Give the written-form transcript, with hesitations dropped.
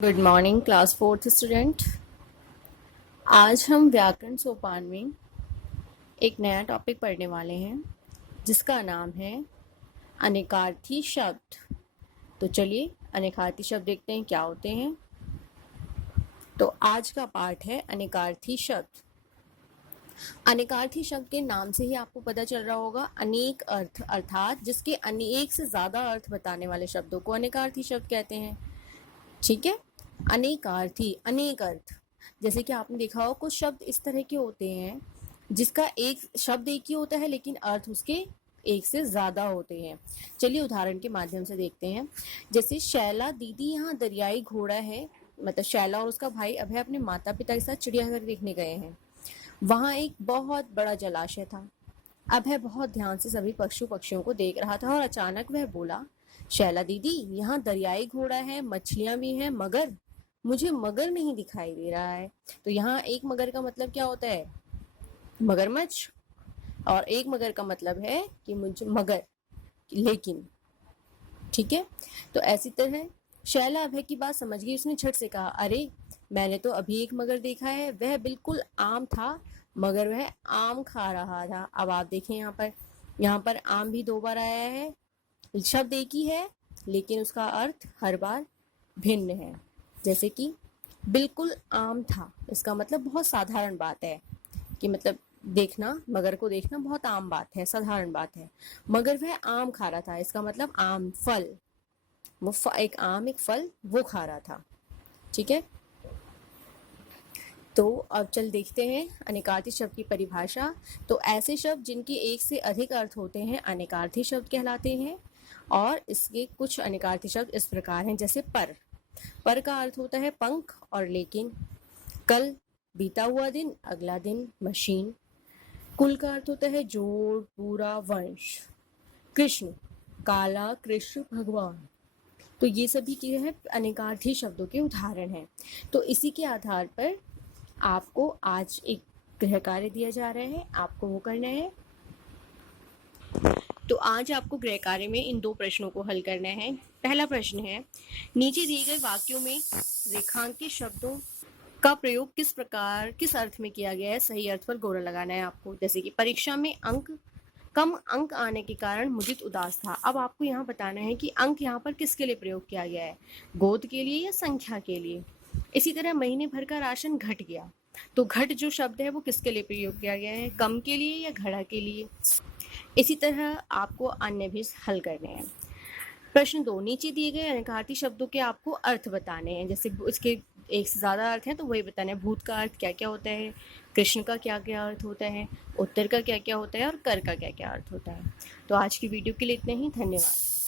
Good morning class fourth student. आज हम व्याकरण सोपान में एक नया टॉपिक पढ़ने वाले हैं जिसका नाम है अनेकार्थी शब्द। तो चलिए अनेकार्थी शब्द देखते हैं क्या होते हैं। तो आज का पाठ है अनेकार्थी शब्द। अनेकार्थी शब्द के नाम से ही आपको पता चल रहा होगा, अनेक अर्थ अर्थात जिसके अनेक से ज्यादा अर्थ बताने वाले शब्दों को अनेकार्थी शब्द कहते हैं। ठीक है, अनेकार्थी अनेक अर्थ। जैसे कि आपने देखा हो कुछ शब्द इस तरह के होते हैं जिसका एक शब्द एक ही होता है लेकिन अर्थ उसके एक से ज्यादा होते हैं। चलिए उदाहरण के माध्यम से देखते हैं। जैसे शैला दीदी यहाँ दरियाई घोड़ा है, मतलब शैला और उसका भाई अभय अपने माता पिता के साथ चिड़ियाघर देखने गए हैं। वहां एक बहुत बड़ा जलाशय था। अभय बहुत ध्यान से सभी पक्षियों को देख रहा था और अचानक वह बोला, शैला दीदी यहाँ दरियाई घोड़ा है, मछलियां भी हैं, मगर मुझे मगर नहीं दिखाई दे रहा है। तो यहाँ एक मगर का मतलब क्या होता है? मगरमच्छ। और एक मगर का मतलब है कि मुझे मगर लेकिन। ठीक है, तो ऐसी तरह शैला अभय की बात समझ गई। उसने झट से कहा, अरे मैंने तो अभी एक मगर देखा है, वह बिल्कुल आम था मगर वह आम खा रहा था। अब आप देखें यहाँ पर आम भी दो बार आया है। शब्द एक ही है लेकिन उसका अर्थ हर बार भिन्न है। जैसे कि बिल्कुल आम था, इसका मतलब बहुत साधारण बात है कि मतलब देखना, मगर को देखना बहुत आम बात है, साधारण बात है। मगर वह आम खा रहा था, इसका मतलब आम फल, वो एक आम एक फल वो खा रहा था। ठीक है, तो अब चल देखते हैं अनेकार्थी शब्द की परिभाषा। तो ऐसे शब्द जिनके एक से अधिक अर्थ होते हैं अनेकार्थी शब्द कहलाते हैं। और इसके कुछ अनेकार्थी शब्द इस प्रकार हैं। जैसे पर का अर्थ होता है पंख और लेकिन। कल, बीता हुआ दिन, अगला दिन, मशीन। कुल का अर्थ होता है जोड़, पूरा, वंश। कृष्ण, काला कृष्ण भगवान। तो ये सभी क्या है? अनेकार्थी शब्दों के उदाहरण हैं। तो इसी के आधार पर आपको आज एक गृह कार्य दिया जा रहा है, आपको वो करना है। तो आज आपको गृह कार्य में इन दो प्रश्नों को हल करना है। पहला प्रश्न है, नीचे दिए गए वाक्यों में रेखांकित शब्दों का प्रयोग किस अर्थ में किया गया है? सही अर्थ पर गोला लगाना है आपको। जैसे कि परीक्षा में कम अंक आने के कारण मुदित उदास था। अब आपको यहाँ बताना है कि अंक यहाँ पर किसके लिए प्रयोग किया गया है, गोद के लिए या संख्या के लिए। इसी तरह महीने भर का राशन घट गया, तो घट जो शब्द है वो किसके लिए प्रयोग किया गया है, कम के लिए या घड़ा के लिए। इसी तरह आपको अन्य भी हल करने हैं। प्रश्न 2, नीचे दिए गए अनेकार्थी शब्दों के आपको अर्थ बताने हैं। जैसे इसके एक से ज्यादा अर्थ हैं तो वही बताना है। भूत का अर्थ क्या क्या होता है, कृष्ण का क्या क्या अर्थ होता है, उत्तर का क्या क्या होता है और कर का क्या क्या अर्थ होता है। तो आज की वीडियो के लिए इतना ही। धन्यवाद।